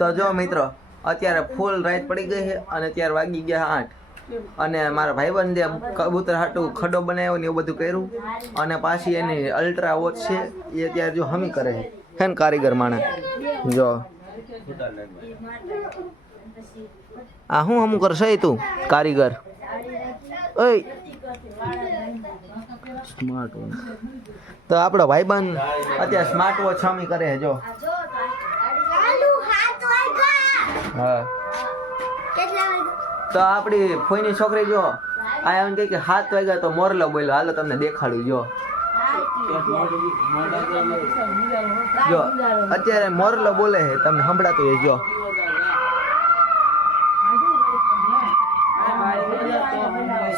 તો જો મિત્રો, અત્યારે ફૂલ રાત પડી ગઈ છે અને અત્યારે વાગી ગયા આઠ. અને મારા ભાઈબંધ કબૂતર હાટું ખડો બનાવ્યો ને એવું બધું કર્યું. અને પાછી એની અલ્ટ્રા વોચ છે, એ અત્યારે જો હમી કરે છે. હે ને કારીગર માણસ જો. આ હું હમું કરશે તું, કારીગર? ઓય. સ્માર્ટ વોચ તો આપણો ભાઈબંધ અત્યારે સ્માર્ટ વોચ હમી કરે છે, જો. હા. તો આપણી ફોઈની છોકરી જો, આ એમ કે હાથ વાગ્યા તો મોરલો બોલ્યો. હાલો તમને દેખાડું, જો. જો, અત્યારે મોરલો બોલે છે, તમને સંભળાતું છે જો.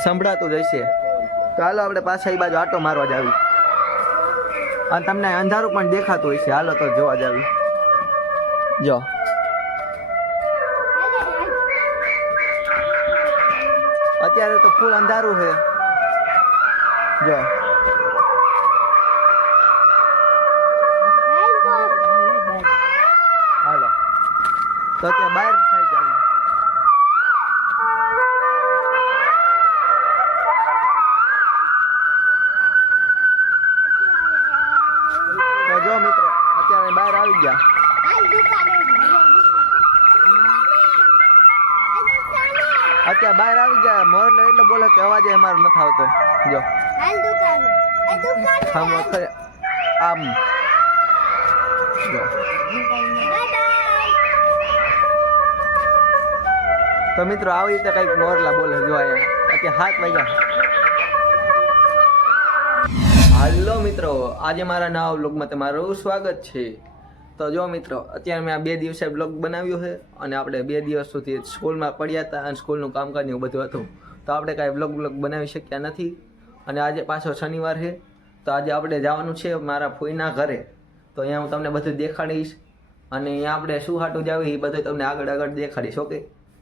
સંભળાતું જ હશે. તો હાલો આપણે પાછા એ બાજુ આટો મારવા જ આવી. અને તમને અંધારું પણ દેખાતું હશે. હાલો તો જોવા જ આવી. જો. અત્યારે તો ફૂલ અંધારું છે. જો. હાલો. તો ત્યાં બહાર થઈ આવી અત્યારે બહાર આવી ગયા મોર એટલે બોલે કે અવાજ અમારો નથી આવતો જો. આમ આમ. જો. તો મિત્રો આવી રીતે કંઈક મોરલા બોલે જો અહીંયા. અત્યારે હાથ વાગ્યા. હાલો મિત્રો આજે મારા નવા બ્લોગમાં તમારું સ્વાગત છે. તો જો મિત્રો, અત્યારે મેં આ બે દિવસે બ્લોગ બનાવ્યો છે અને આપણે બે દિવસ સુધી સ્કૂલમાં પડ્યા હતા અને સ્કૂલનું કામકાજ એવું બધું હતું. તો આપણે કાંઈ બ્લોગ બ્લોગ બનાવી શક્યા નથી. અને આજે પાછો શનિવાર છે. તો આજે આપણે જવાનું છે મારા ફોઈના ઘરે. તો અહીંયા હું તમને બધું દેખાડીશ. અને અહીંયા આપણે શું હાટું જાવી એ બધું તમને આગળ આગળ દેખાડીશ, ઓકે?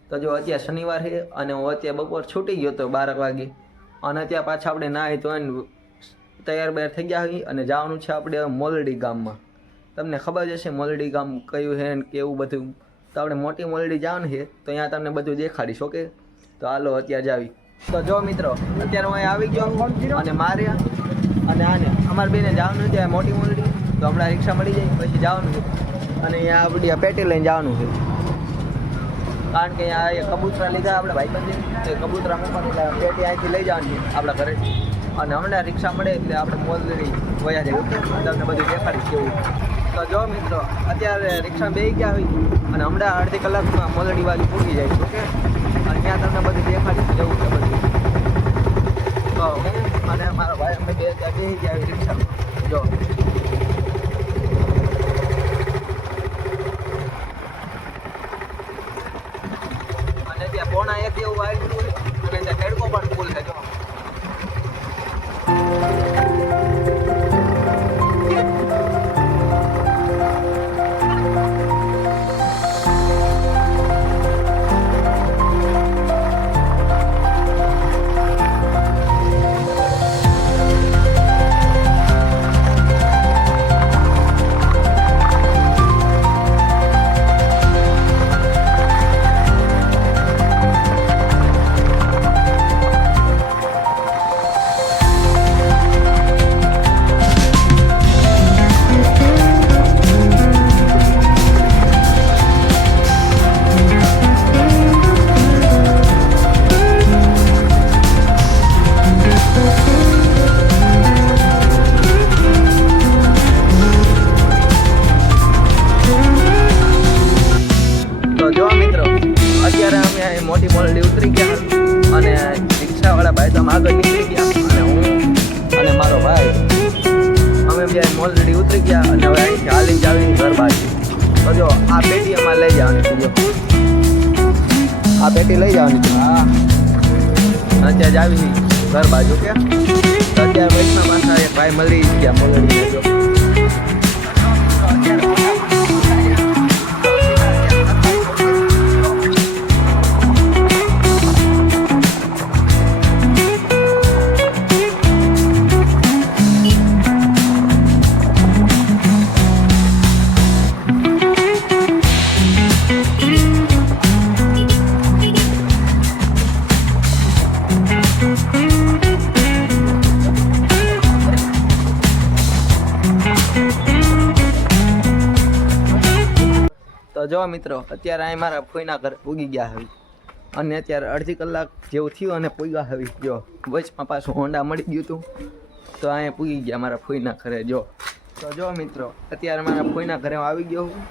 તો જો અત્યારે શનિવાર છે અને હું અત્યારે બપોર છૂટી ગયો હતો બાર વાગે. અને અત્યારે પાછા આપણે નાહી તો તૈયાર બૈયાર થઈ ગયા હોય અને જવાનું છે આપણે મોલડી ગામમાં. તમને ખબર જ હશે મોલડી ગામ કયું છે ને કેવું બધું. તો આપણે મોટી મોલડી જવાનું છે તો અહીંયા તમને બધું દેખાડીશ ઓકે? તો હાલો અત્યારે જાવી તો જો મિત્રો અત્યારે હું અહીંયા આવી ગયો અને મારે અને આને અમારે બેને જવાનું છે મોટી મોલડી. તો હમણાં રિક્ષા મળી જાય પછી જવાનું છે. અને અહીંયા આપણી પેટી લઈને જવાનું છે. કારણ કે અહીંયા કબૂતરા લીધા આપણે ભાઈબંધી. તો કબૂતરા મૂકવાનું એટલે પેટી અહીંથી લઈ જવાની છે આપણા ઘરે. અને હમણાં રિક્ષા મળે એટલે આપણે મોલડી વયા જાય તમને બધું દેખાડીશ કેવું. તો જો મિત્રો, અત્યારે રિક્ષા બેસી ગયા હોય અને હમણાં અડધી કલાકમાં મોલડી બાજુ પૂરી જાય છે, ઓકે? અને ત્યાં તમને બધું દેખાડી જવું છે બધું. તો હું અને મારો ભાઈ અમે બે ત્યાં બેસી ગયા હોય રિક્ષામાં. જો. અને ત્યાં પોણા એક જેવું આવ્યું અને ત્યાં ખેડકો પણ ફૂલ છે, જો. પેટી લઈ જવાની હા. અત્યારે ત્યાં જાવી ઘર બાજુ. કે અત્યારે વૈષ્ણવ માથા એક ભાઈ મળી ગયા મોલડી જો મિત્રો? અત્યારે અહીં મારા ફોઈના ઘરે પૂગી ગયા હવે. અને અત્યારે અડધી કલાક જેવું થયું અને પૂગ્યા હવે. જો, વચમાં પાછું હોન્ડા મળી ગયું હતું તો અહીંયા પૂગી ગયા મારા ફોઈના ઘરે, જો. તો જો મિત્રો, અત્યારે મારા ફોઈના ઘરે આવી ગયો હું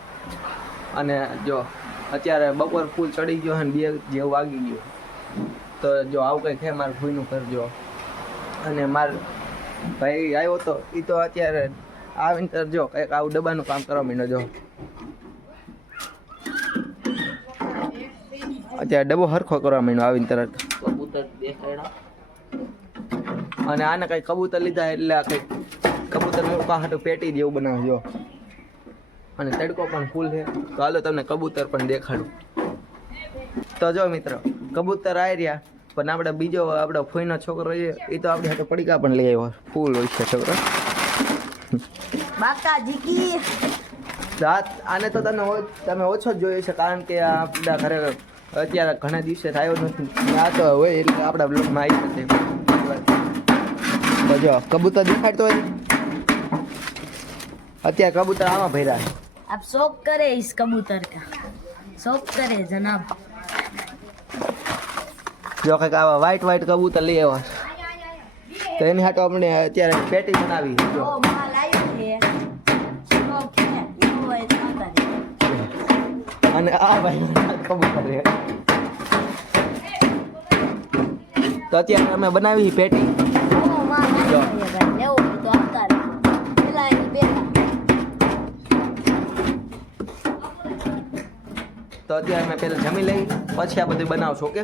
અને જો, અત્યારે બપોર ફૂલ ચડી ગયો અને બે જેવું વાગી ગયું. તો જો, આવું કંઈક છે મારા ફોઈનું ઘર, જો. અને માર ભાઈ આવ્યો તો એ તો અત્યારે આવીને જો, કંઈક આવું ડબ્બાનું કામ કરવા માંડ્યો, જો. અત્યારે ડબ્બો હરખો કરવા માંડ્યો આવીને તરત. કબૂતર દેખાડ્યા અને આને કઈ કબૂતર લીધા એટલે આ કઈ કબૂતર મૂકવા હાટું પેટી જેવું બનાવજો અને તડકો પણ ફૂલ છે. તો હાલો તમને કબૂતર પણ દેખાડું. તો જો મિત્ર કબૂતર આવી રહ્યા પણ આપણે બીજો આપણો ફોઈનો છોકરો છે એ તો આપણે સાથે પડીકા પણ લઈ આવ્યો. ફૂલ હોય છે છોકરો. બાકા જીકી રાત આને તો તમે તમે ઓછો જ જોઈએ છે કારણ કે આ આપણા ઘરે અત્યારે ઘણા દિવસે થયો નથી. આ તો હોય એટલે આપણા બ્લોકમાં આવી જશે. જો કબૂતર દેખાડતો હોય અત્યારે કબૂતર આમાં ભર્યા આપ શોખ કરે ઇસ કબૂતર કા. શોક કરે જનાબ. જો કંઈક આવા વ્હાઈટ વ્હાઈટ કબૂતર લઈ આવ્યા તો એની હાટો આપણે અત્યારે પેટી બનાવી અને આ ભાઈ કબૂતર તો અત્યારે અમે બનાવી પેટી. તો અત્યારે અમે પહેલાં જમી લઈ પછી આ બધું બનાવશું ઓકે?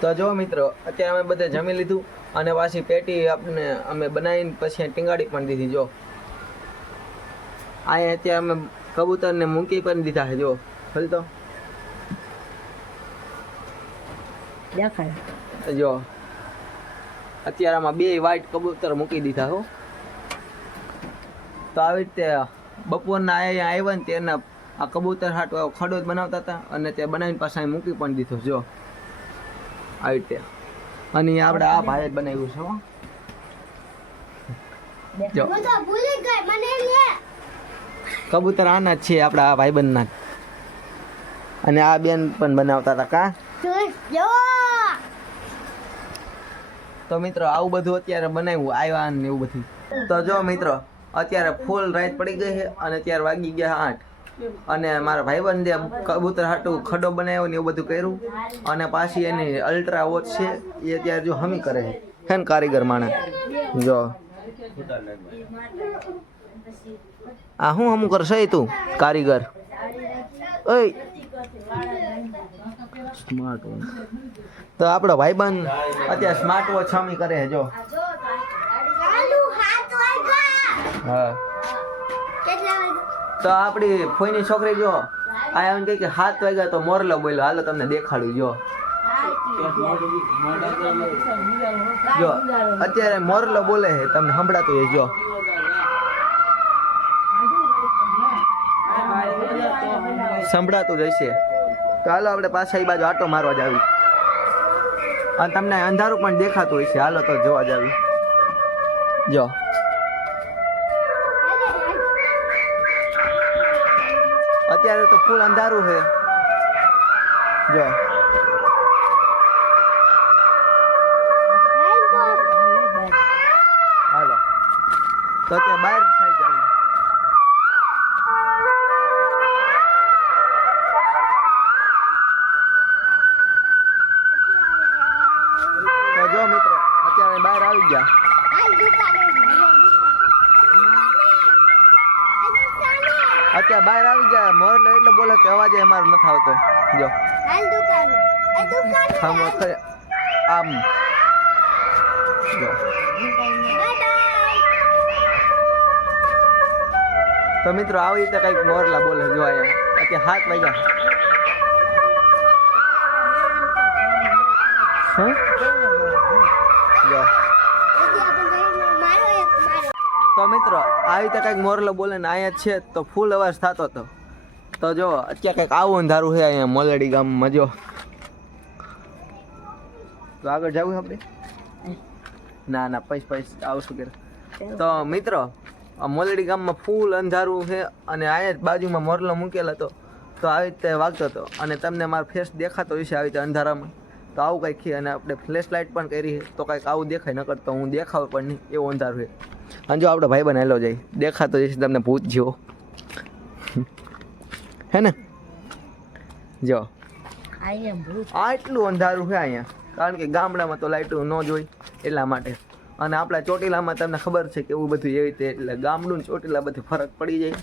તો જો મિત્રો અત્યારે અમે બધે જમી લીધું અને પાછી પેટી આપને અમે બનાવીને પછી ટીંગાડી પણ દીધી જો. અહીંયા અત્યારે અમે કબૂતરને મૂકી પણ દીધા છે જો. ખોલ તો દેખાય. જો. અત્યારે આમાં બે વ્હાઈટ કબૂતર મૂકી દીધા હો. તો આવી રીતે બપોરના અહીંયા આવ્યા ને તેના આ કબૂતર હાટો ખડો બનાવતા હતા અને તે બનાવીને પાછા અહીં મૂકી પણ દીધો જો. આવી રીતે. અને આપણે આ ભાઈ જ બનાવ્યું છે હો. જો. કબૂતર આના જ છે આપણા આ ભાઈબંધના. અને આ બેન પણ બનાવતા હતા કા? તું મિત્રો, આવું બધું અત્યારે બનાવ્યું, આવ્યા ને એવું બધું. તો જો મિત્રો, અત્યારે ફૂલ રાત પડી ગઈ છે અને અત્યારે વાગી ગયા આઠ. અને મારા ભાઈબંધે કબૂતર હાટું ખડો બનાવ્યો ને એવું બધું કર્યું. અને પાછી એની અલ્ટ્રા વોચ છે, એ અત્યારે જો હમી કરે છે. હે ને કારીગર માણે જો. આ હું હમું કરશે તું, કારીગર. ઓય. સ્માર્ટ તો આપણો ભાઈબંધ અત્યારે સ્માર્ટ વોચ સ્વામી કરે છે જો. હા. તો આપણી ફોઈની છોકરી જો આ એમ કહે કે હાથ વાગ્યા તો મોરલો બોલ્યો. હાલો તમને દેખાડું જો. જો અત્યારે મોરલો બોલે છે તમને સંભળાતું હોય જો. સંભળાતું જ હશે. તો હાલો આપણે પાછા એ બાજુ આટો મારવા જ આવી. અને તમને અંધારું પણ દેખાતું હોય છે હાલો તો જોવા જાવી. જો. અત્યારે તો ફૂલ અંધારું છે. જો. હાલો. તો અત્યારે બહાર જો મિત્રો. અત્યારે બહાર આવી ગયા. અત્યારે બહાર આવી ગયા. મોરલો એટલે બોલે કે અવાજ અમારો નથી આવતો. જો. આમ આમ. જો. તો મિત્રો આવી રીતે કંઈક મોરલા બોલે જો અહીંયા. અત્યારે હાથ વાગ્યા. હા તો મિત્રો, આવી રીતે કંઈક મોરલો બોલે ને અહીંયા છે તો ફૂલ અવાજ થતો હતો. તો જો, અત્યારે કંઈક આવું અંધારું છે અહીંયા મોલડી ગામમાં, જો. તો આગળ જવું આપણે? ના ના, પૈસ પૈસ, આવશું કે તો મિત્રો મોલડી ગામમાં ફૂલ અંધારું છે અને અહીંયા જ બાજુમાં મોરલો મૂકેલો હતો. તો આવી રીતે વાગતો હતો અને તમને મારો ફેસ દેખાતો હશે આવી રીતે અંધારામાં. તો આવું કંઈક છે અને આપણે ફ્લેશ લાઇટ પણ કરી તો કંઈક આવું દેખાય ન કરતો હું દેખાવ પણ નહીં એવું અંધારું છે. અને જો આપણો ભાઈ બનાવેલો જાય દેખાતો જશે તમને ભૂત જેવો. હે ને? જો. આટલું અંધારું છે અહીંયા કારણ કે ગામડામાં તો લાઇટ ન જોઈ એટલા માટે. અને આપણા ચોટીલામાં તમને ખબર છે કે એવું બધું એવી રીતે એટલે ગામડું ચોટીલા બધું ફરક પડી જાય.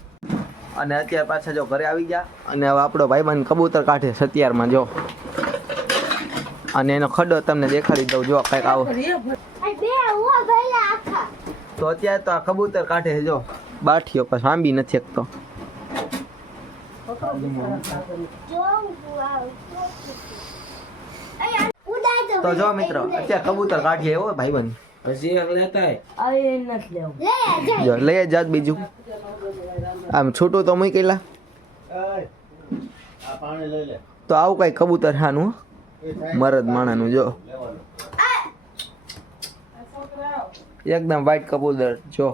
અને અત્યારે પાછા જો ઘરે આવી ગયા અને હવે આપણો ભાઈબંધ કબૂતર કાઢે સત્યારમાં જો. અને એનો ખડો તમને દેખાડી દઉં જો કંઈક આવો. તો અત્યારે તો આ કબૂતર કાઢે છે જો. બાઠીઓ પછી આંબી નથી એકતો. ઉડાય તો જો મિત્રો અત્યારે કબૂતર કાઢીએ એવો એક લેતા જાય જો લઈ જાત બીજું. આમ છૂટું તો મૂકેલા આ પાણી લઈ લે. તો આવું કઈ કબૂતર હાનું. મરદ માણાનું જો. એકદમ વ્હાઈટ કબૂતર જો.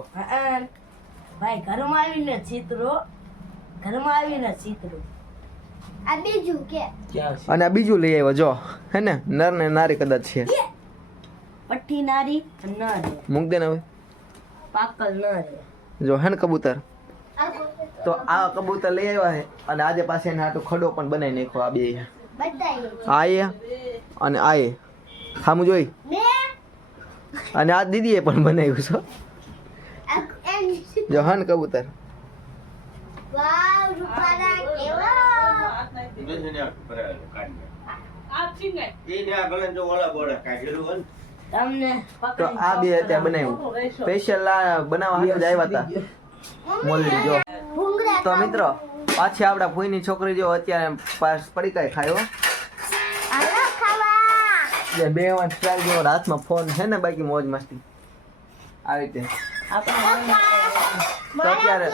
ભાઈ ઘરમાં આવીને ચિત્રો ઘરમાં આવીને ચિત્રો. આ બીજું કે? અને આ બીજું લઈ આવ્યો જો. હે ને? નર ને નારી કદાચ છે. પઠ્ઠી નારી નર મૂક દે ને હવે. પાકલ નર જો હે ને કબૂતર? તો આ કબૂતર લઈ આવ્યા છે અને આજે પાસે એને હાટું ખડો પણ બનાવી નાખ્યો આ બે બધાય આ અને આ એ સામું જોઈ અને આ દીદીએ પણ બનાવ્યું છે. આ એમ જો હે ને કબૂતર તો આ બે અત્યારે બનાવ્યું. સ્પેશિયલ બનાવવા આવ્યા હતા. મોલડી જો. તો મિત્રો પાછી આપણા ભૂઈની છોકરી જો અત્યારે પાસ પડીકાઈ ખાયો જે બે વાર ચાર જેવો હાથમાં ફોન છે ને બાકી મોજ મસ્તી. આવી રીતે. તો અત્યારે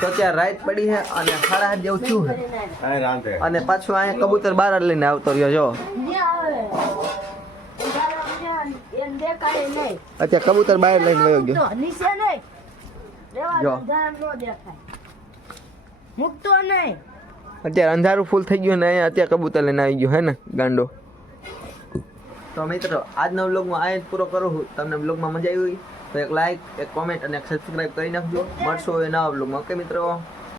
તો અત્યારે રાઈત પડી છે અને સાડા હાથ જેવું થયું છે. રાંધે. અને પાછું અહીંયા કબૂતર બહાર જ લઈને આવતો રહ્યો જો. અત્યારે કબૂતર બહાર લઈને વયો ગયો. જો. અંધારા મૂકતો નહીં. અત્યારે અંધારું ફૂલ થઈ ગયું ને અહીંયા અત્યારે કબૂતર લઈને આવી ગયો હે ને ગાંડો. તો મિત્રો આજનો વ્લોગમાં આ જ પૂરો કરું છું. તમને બ્લોગમાં મજા આવી હોય તો એક લાઈક એક કોમેન્ટ અને એક સબસ્ક્રાઈબ કરી નાખજો. મળશો એ નવા બ્લોગમાં ઓકે મિત્રો?